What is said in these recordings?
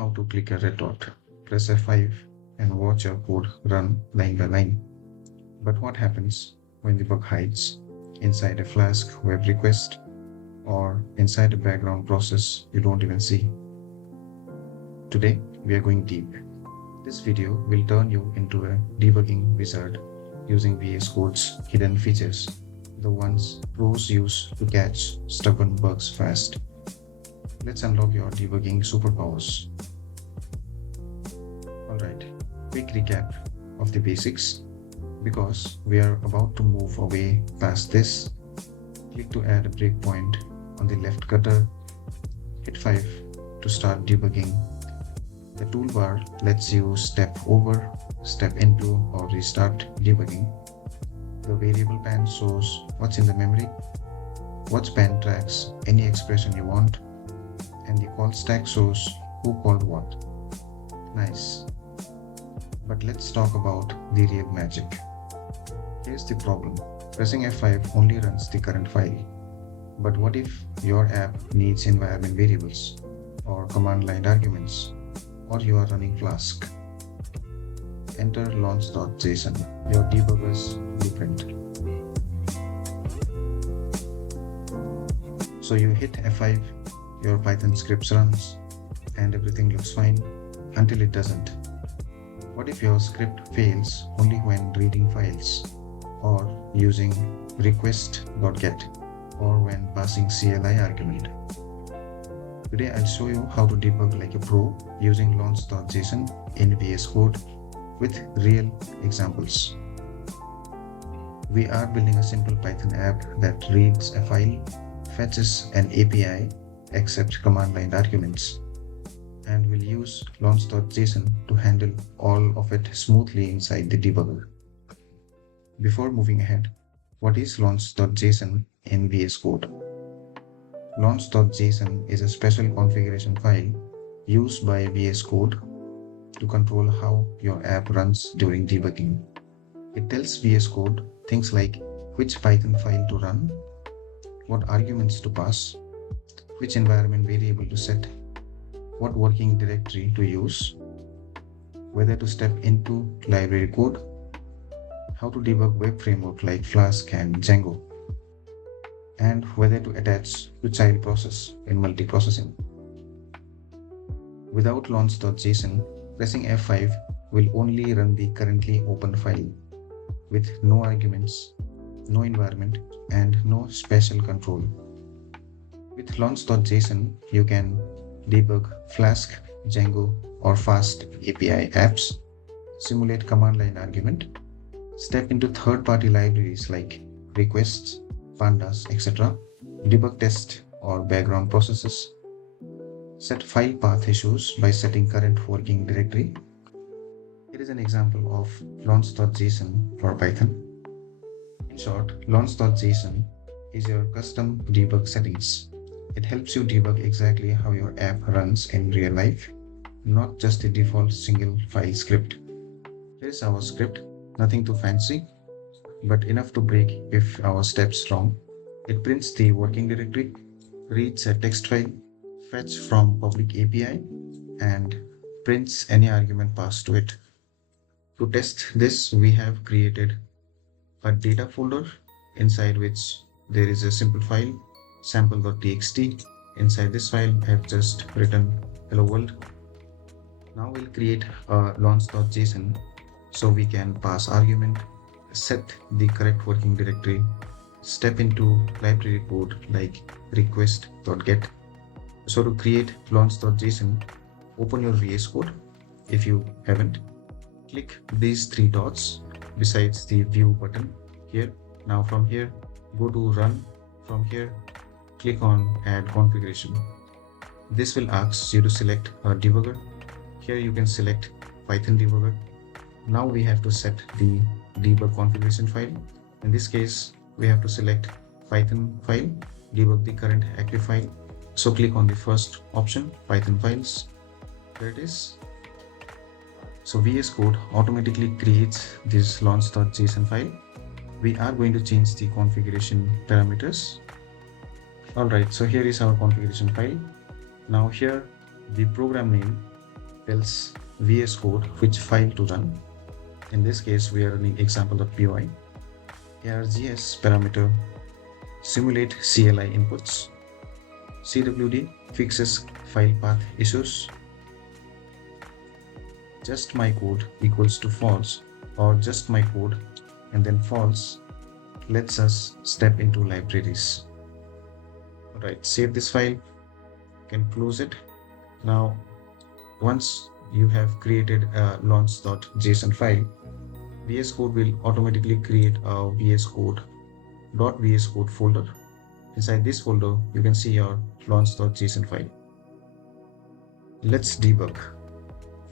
how to click a red dot, press F5 and watch your code run line by line. But what happens when the bug hides inside a Flask web request or inside a background process you don't even see? Today we are going deep. This video will turn you into a debugging wizard using VS Code's hidden features, the ones pros use to catch stubborn bugs fast. Let's unlock your debugging superpowers. Alright, quick recap of the basics. Because we are about to move away past this, click to add a breakpoint on the left cutter, hit 5 to start debugging. The toolbar lets you step over, step into, or restart debugging. The variable pan shows what's in the memory, what's pan tracks any expression you want, and the call stack shows who called what. Nice. But let's talk about the real magic. Here's the problem. Pressing F5 only runs the current file. But what if your app needs environment variables or command line arguments, or you are running Flask? Enter launch.json, your debugger's blueprint. So you hit F5, your Python script runs, and everything looks fine until it doesn't. What if your script fails only when reading files, or using request.get, or when passing CLI argument? Today I'll show you how to debug like a pro using launch.json in VS Code with real examples. We are building a simple Python app that reads a file, fetches an API, accepts command line arguments, and will use launch.json to handle all of it smoothly inside the debugger. Before moving ahead, what is launch.json in VS Code? Launch.json is a special configuration file used by VS Code to control how your app runs during debugging. It tells VS Code things like which Python file to run, what arguments to pass, which environment variable to set, what working directory to use, whether to step into library code, how to debug web framework like Flask and Django, and whether to attach to child process in multiprocessing. Without launch.json, pressing F5 will only run the currently open file with no arguments, no environment, and no special control. With launch.json, you can debug Flask, Django, or Fast API apps, simulate command line argument, step into third-party libraries like requests, pandas, etc., debug test or background processes, set file path issues by setting current working directory. Here is an example of launch.json for Python. In short, launch.json is your custom debug settings. It helps you debug exactly how your app runs in real life, not just a default single file script. Here's our script. Nothing too fancy, but enough to break if our step's wrong. It prints the working directory, reads a text file, fetch from public API, and prints any argument passed to it. To test this, we have created a data folder inside which there is a simple file, sample.txt. Inside this file, I have just written hello world. Now we'll create a launch.json so we can pass argument, set the correct working directory, step into library code like request.get. So to create launch.json, open your VS Code if you haven't. Click these three dots besides the view button here. Now from here, go to run. From here, click on add configuration. This will ask you to select a debugger. Here you can select Python debugger. Now we have to set the debug configuration file. In this case, we have to select Python file, debug the current active file. So click on the first option, Python files. There it is. So VS Code automatically creates this launch.json file. We are going to change the configuration parameters. Alright, so here is our configuration file. Now here, the program name tells VS Code which file to run. In this case, we are running example.py. ARGS parameter simulate CLI inputs. CWD fixes file path issues. justMyCode equals to false, or justMyCode and then false lets us step into libraries. Alright, save this file, you can close it. Now, once you have created a launch.json file, VS Code will automatically create a VS Code .vs Code folder. Inside this folder, you can see your launch.json file. Let's debug.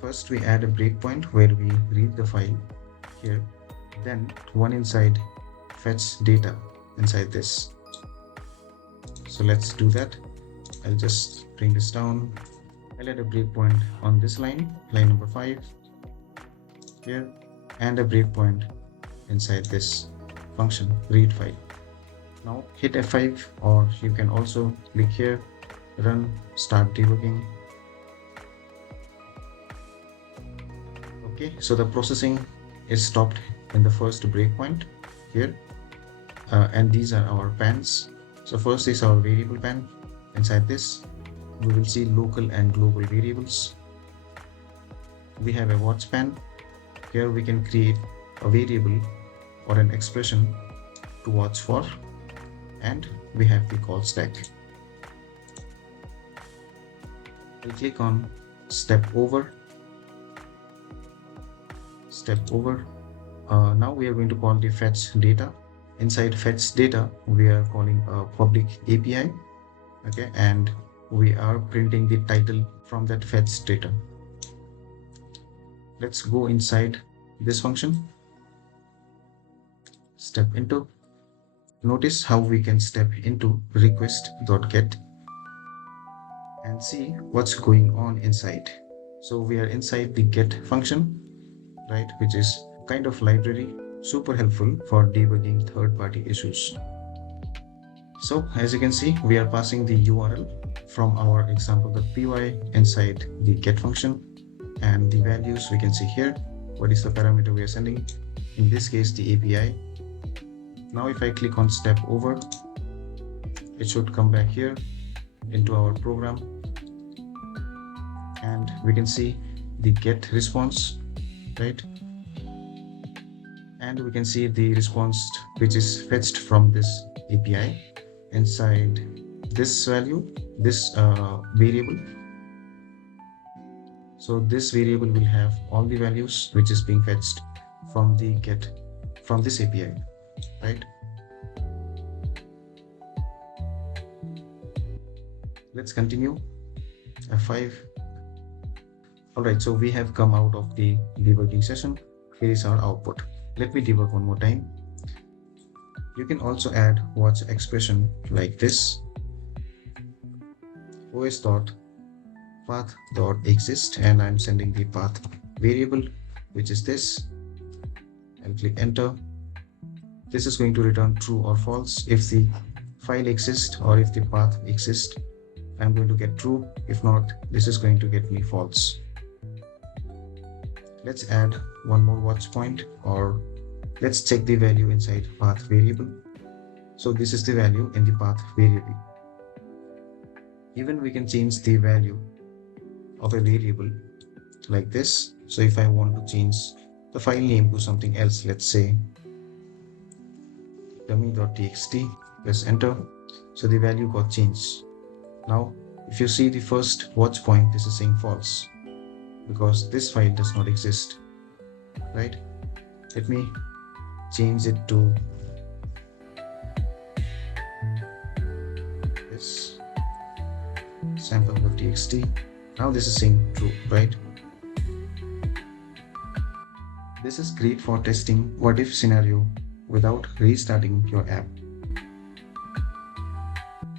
First, we add a breakpoint where we read the file here, then one inside fetch data inside this. So let's do that. I'll just bring this down. I'll add a breakpoint on this line number 5 here, and a breakpoint inside this function read file. Now hit F5, or you can also click here, run start debugging. Okay, so the processing is stopped in the first breakpoint here, and these are our pans. So first is our variable pan. Inside this, we will see local and global variables. We have a watch pan. Here we can create a variable or an expression to watch for, and we have the call stack. We'll click on step over. Now we are going to call the fetch data. Inside fetch data, we are calling a public API, okay, and we are printing the title from that fetch data. Let's go inside this function, step into. Notice how we can step into request.get and see what's going on inside. So we are inside the get function, right, which is kind of library, super helpful for debugging third-party issues. So as you can see, we are passing the URL from our example.py inside the get function, and the values we can see here. What is the parameter we are sending? In this case, the API. Now if I click on step over, it should come back here into our program, and we can see the get response, right? And we can see the response which is fetched from this API inside this value, this variable. So this variable will have all the values which is being fetched from the get from this API, right? Let's continue. F5. Alright, so we have come out of the debugging session. Here is our output. Let me debug one more time. You can also add watch expression like this. os.path.exist, and I'm sending the path variable, which is this, and click enter. This is going to return true or false. If the file exists or if the path exists, I'm going to get true. If not, this is going to get me false. Let's add one more watch point, or let's check the value inside path variable. So this is the value in the path variable. Even we can change the value of a variable like this. So if I want to change the file name to something else, let's say dummy.txt, press enter. So the value got changed. Now if you see the first watch point, this is saying false because this file does not exist, right? Let me change it to this sample.txt. Now this is saying true, right? This is great for testing what if scenario without restarting your app.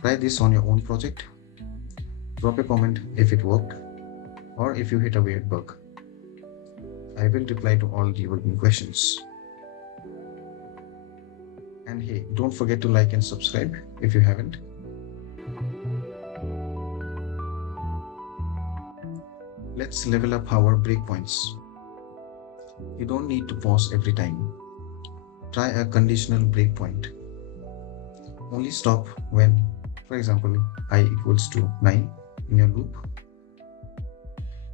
Try this on your own project. Drop a comment if it worked or if you hit a weird bug. I will reply to all debugging questions. And hey, don't forget to like and subscribe if you haven't. Let's level up our breakpoints. You don't need to pause every time. Try a conditional breakpoint. Only stop when, for example, I equals to 9 in your loop.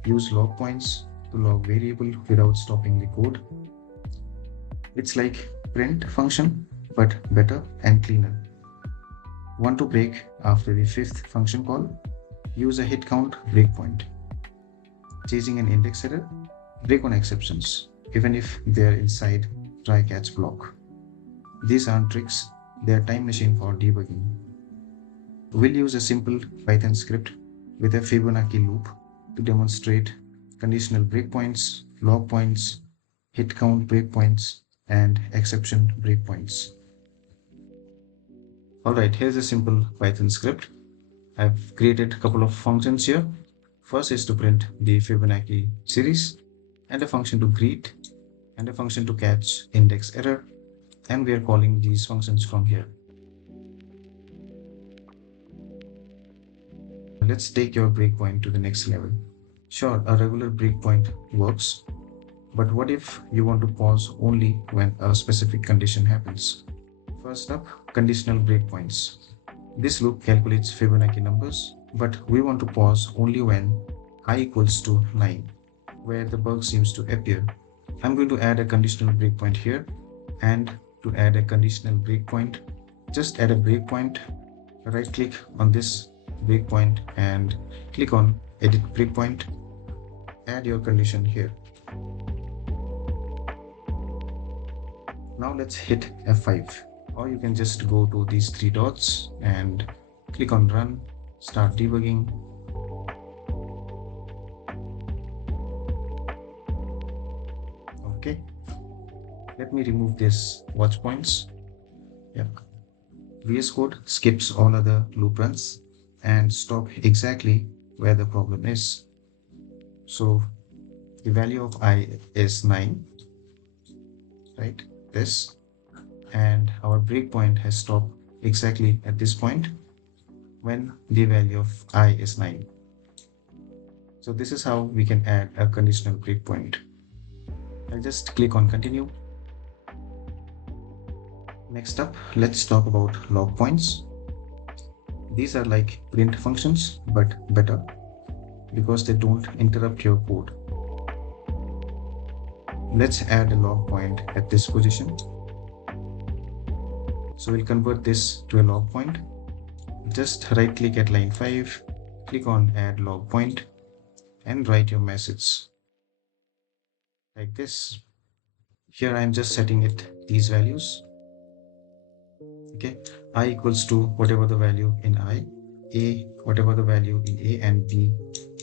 Use Logpoints to log variable without stopping the code. It's like print function, but better and cleaner. Want to break after the 5th function call? Use a hit count breakpoint. Chasing an index error? Break on exceptions, even if they're inside try catch block. These aren't tricks, they're time machine for debugging. We'll use a simple Python script with a Fibonacci loop to demonstrate conditional breakpoints, log points, hit count breakpoints, and exception breakpoints. Alright, here's a simple Python script. I've created a couple of functions here. First is to print the Fibonacci series, and a function to greet, and a function to catch index error, and we are calling these functions from here. Let's take your breakpoint to the next level. Sure, a regular breakpoint works, but what if you want to pause only when a specific condition happens? First up, conditional breakpoints. This loop calculates Fibonacci numbers, but we want to pause only when I equals to 9, where the bug seems to appear. I'm going to add a conditional breakpoint here, and to add a conditional breakpoint, just add a breakpoint, right click on this breakpoint and click on edit breakpoint, add your condition here. Now let's hit F5, or you can just go to these 3 dots and click on run, start debugging. Okay, let me remove this watch points. Yeah, VS Code skips all other loop runs and stop exactly where the problem is. So the value of I is 9, right? This, and our breakpoint has stopped exactly at this point when the value of I is 9. So this is how we can add a conditional breakpoint. I'll just click on continue. Next up, let's talk about log points. These are like print functions, but better because they don't interrupt your code. Let's add a log point at this position. So we'll convert this to a log point. Just right click at line 5, click on add log point, and write your message like this. Here I'm just setting it these values. Okay, I equals to whatever the value in I, A whatever the value in A, and B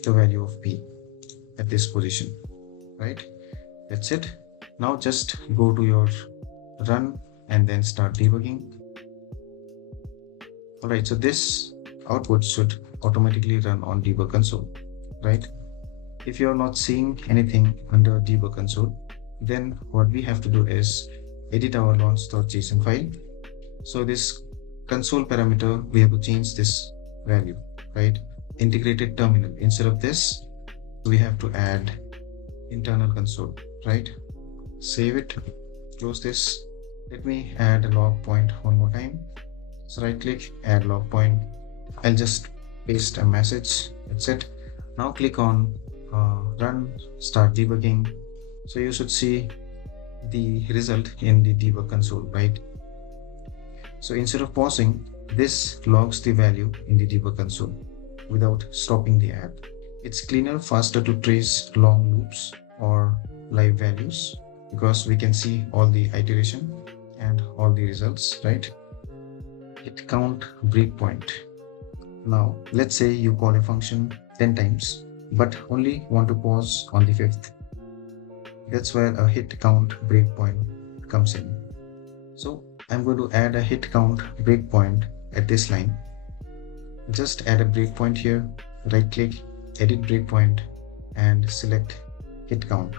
the value of B at this position, right? That's it. Now just go to your run and then start debugging. Alright, so this output should automatically run on debug console, right? If you're not seeing anything under debug console, then what we have to do is edit our launch.json file. So this console parameter, we have to change this value, right? Integrated terminal. Instead of this, we have to add internal console, right? Save it, close this. Let me add a log point one more time. So right click, add log point. I'll just paste a message. That's it. Now click on run, start debugging. So you should see the result in the debug console, right? So instead of pausing, this logs the value in the debug console without stopping the app. It's cleaner, faster to trace long loops or live values because we can see all the iteration and all the results, right? Hit count breakpoint. Now let's say you call a function 10 times but only want to pause on the 5th. That's where a hit count breakpoint comes in. So I'm going to add a hit count breakpoint at this line. Just add a breakpoint here, right click, edit breakpoint, and select hit count.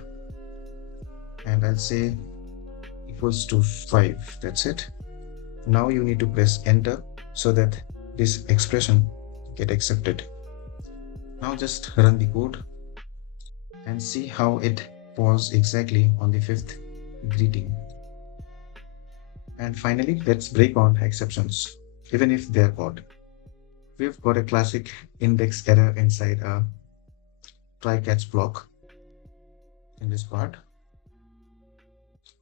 And I'll say equals to 5. That's it. Now you need to press enter so that this expression get accepted. Now just run the code. and see how it was exactly on the fifth greeting. And finally, let's break on exceptions, even if they're caught. We've got a classic index error inside a try catch block in this part.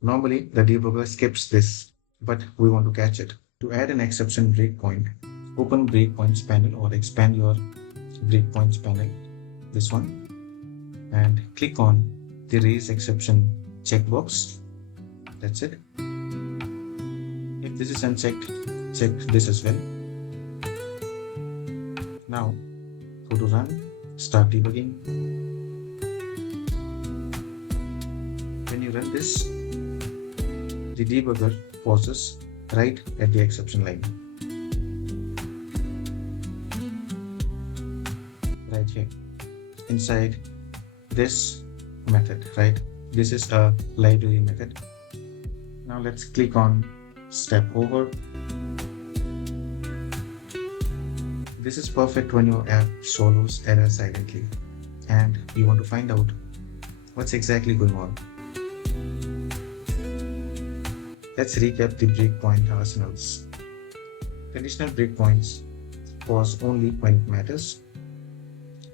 Normally, the debugger skips this, but we want to catch it. To add an exception breakpoint, open Breakpoints panel or expand your Breakpoints panel, this one, and click on the raise exception checkbox. That's it. If this is unchecked, check this as well. Now go to run, start debugging. When you run this, the debugger pauses right at the exception line. Right here, inside this method, right? This is a library method. Now let's click on step over. This is perfect when your app swallows error silently and you want to find out what's exactly going on. Let's recap the breakpoint arsenals. Conditional breakpoints pause only when it matters.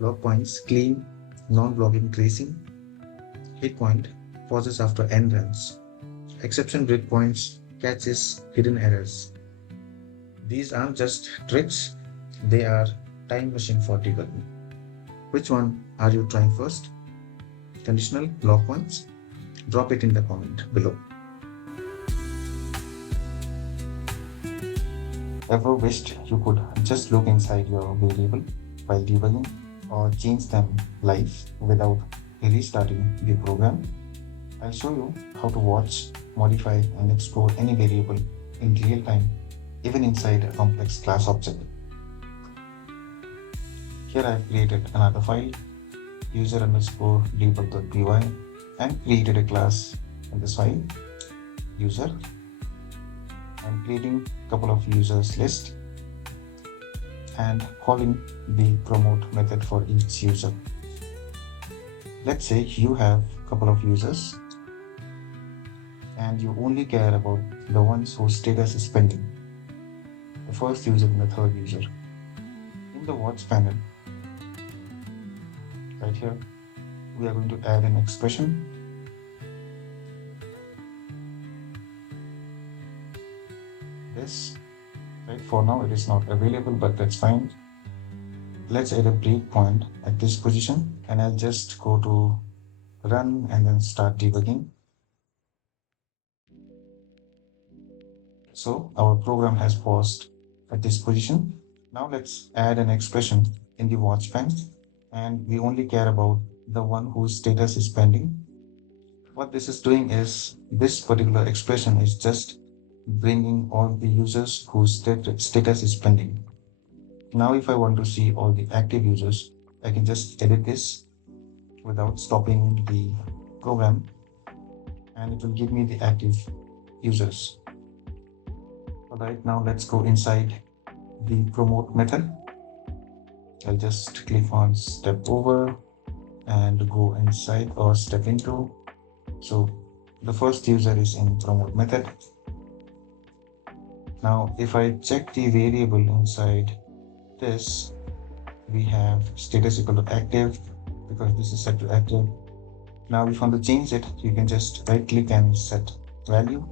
Logpoints clean, non-blocking tracing. Hitpoint pauses after end runs. Exception breakpoints catches hidden errors. These aren't just tricks, they are time machine for debugging. Which one are you trying first? Conditional, Logpoints? Drop it in the comment below. Ever wished you could just look inside your variable while debugging or change them live without restarting the program? I'll show you how to watch, modify, and explore any variable in real time, even inside a complex class object. Here I've created another file, user_debug.py, and created a class in this file, user. I'm creating a couple of users list and calling the promote method for each user. Let's say you have a couple of users and you only care about the ones whose status is pending, the first user and the third user. In the watch panel, right here, we are going to add an expression. This, right, for now it is not available, but that's fine. Let's add a breakpoint at this position, and I'll just go to run and then start debugging. So our program has paused at this position. Now let's add an expression in the watch pan, and we only care about the one whose status is pending. What this is doing is this particular expression is just bringing all the users whose status is pending. Now if I want to see all the active users, I can just edit this without stopping the program, and it will give me the active users. Alright, now let's go inside the promote method. I'll just click on step over and go inside or step into. So the first user is in promote method. Now if I check the variable inside this, we have status equal to active because this is set to active. Now if you want to change it, you can just right click and set value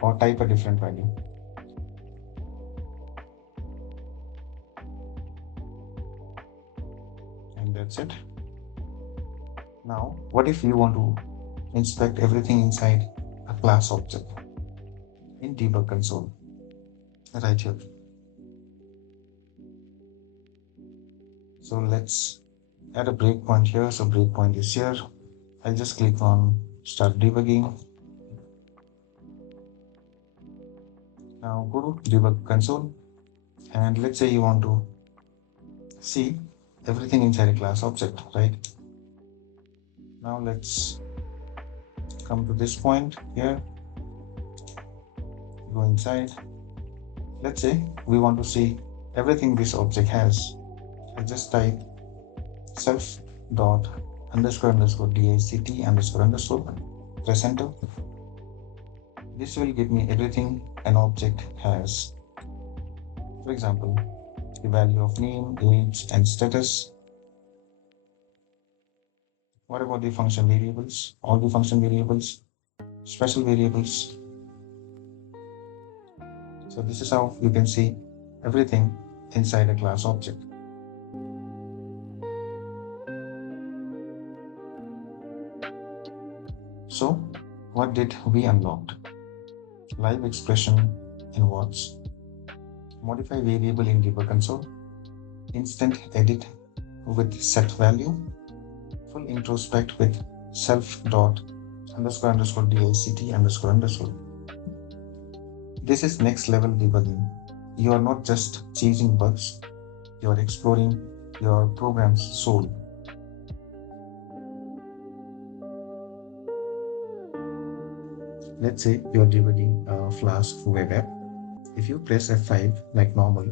or type a different value. And that's it. Now, what if you want to inspect everything inside a class object in debug console? Right here. So let's add a breakpoint here. So breakpoint is here. I'll just click on start debugging. Now go to debug console, and let's say you want to see everything inside a class object, right? Now let's come to this point here, go inside. Let's say we want to see everything this object has. I just type self dot underscore underscore dict underscore underscore, press enter. This will give me everything an object has. For example, the value of name, age, and status. What about the function variables? All the function variables, special variables. So this is how you can see everything inside a class object. So what did we unlock? Live expression in words, modify variable in debug console, instant edit with set value, full introspect with self dot underscore underscore dict underscore underscore. This is next level debugging. You are not just chasing bugs, you are exploring your program's soul. Let's say you're debugging a Flask web app. If you press F5 like normal,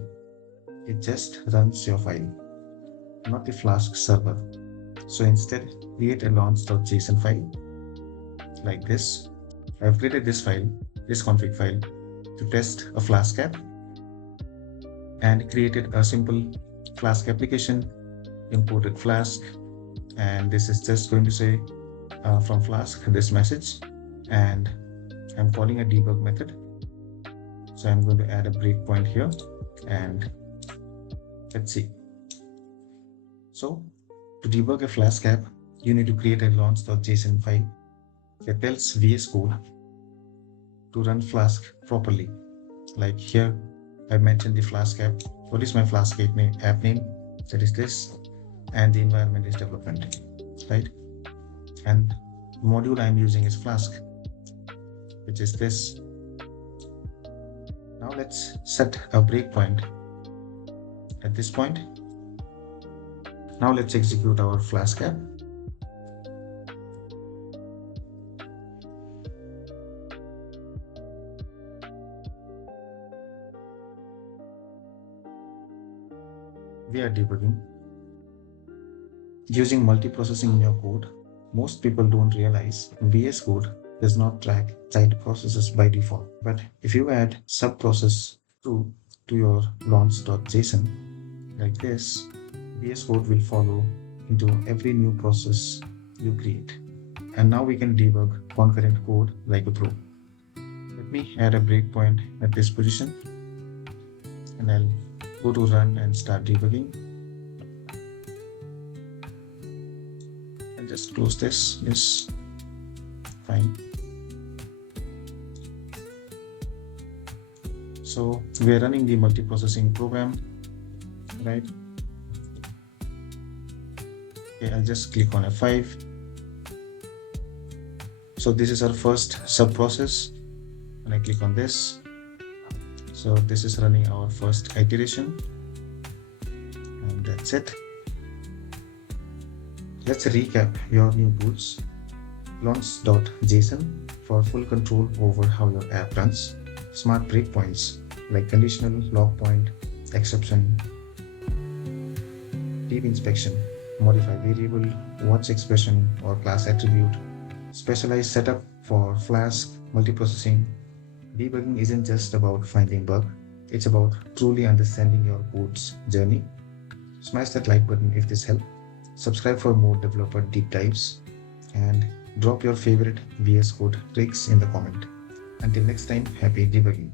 it just runs your file, not the Flask server. So instead, create a launch.json file like this. I've created this file, this config file, to test a Flask app and created a simple Flask application, imported Flask, and this is just going to say from Flask this message, and I'm calling a debug method. So I'm going to add a breakpoint here, and let's see. So to debug a Flask app, you need to create a launch.json file that tells VS Code to run Flask properly. Like here, I mentioned the Flask app. What is my Flask app name? That is this, and the environment is development, right? And the module I'm using is Flask, which is this. Now let's set a breakpoint at this point. Now let's execute our Flask app. We are debugging. Using multiprocessing in your code, most people don't realize VS Code does not track child processes by default. But if you add subprocess true to your launch.json like this, VS Code will follow into every new process you create. And now we can debug concurrent code like a pro. Let me add a breakpoint at this position, and I'll go to run and start debugging. I'll just close this. Yes, fine. So we are running the multiprocessing program, right? Okay, I'll just click on F5. So this is our first sub-process, and I click on this. So this is running our first iteration, and that's it. Let's recap your new tools. Launch.json for full control over how your app runs. Smart breakpoints like conditional, logpoint, exception, deep inspection, modify variable, watch expression or class attribute, specialized setup for Flask, multiprocessing. Debugging isn't just about finding bug, it's about truly understanding your code's journey. Smash that like button if this helped, subscribe for more developer deep dives, and drop your favorite VS Code tricks in the comment. Until next time, happy debugging.